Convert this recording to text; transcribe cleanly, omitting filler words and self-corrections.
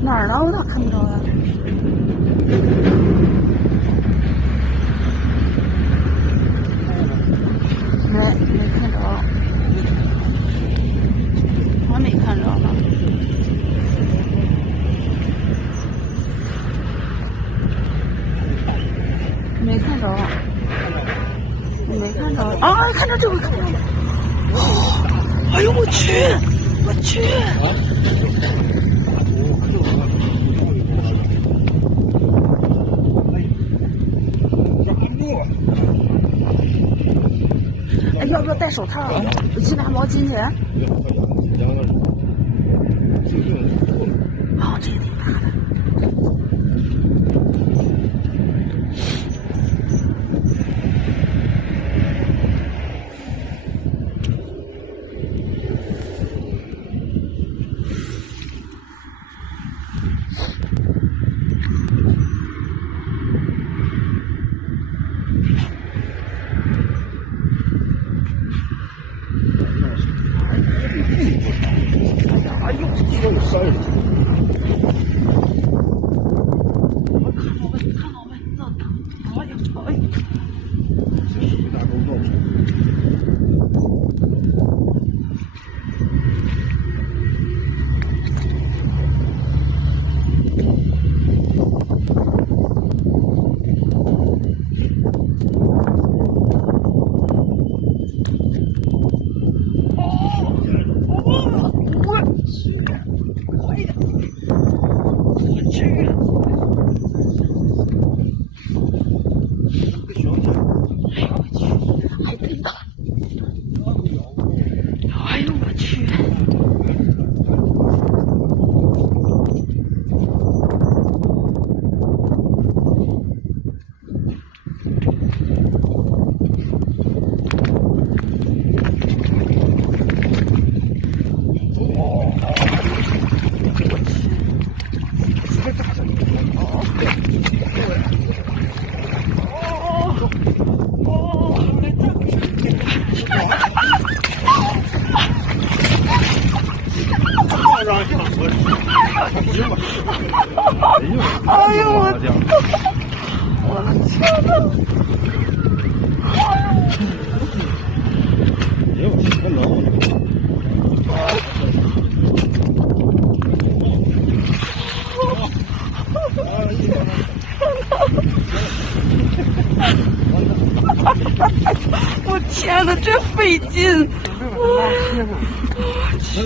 哪儿呢？我咋看不着呀？没看着，还没看着呢。没看着，没看着啊！看着这个，看着了！哦，哎呦我去！我去！哎，要不要戴手套？我去拿毛巾去。哦，这也挺大的。哎呦，这个事儿！我看到没？看到没？这哎呀，哎！这是大狗肉。哎呦我的天哪！哎呦，太冷了！我天哪，这费劲！我去！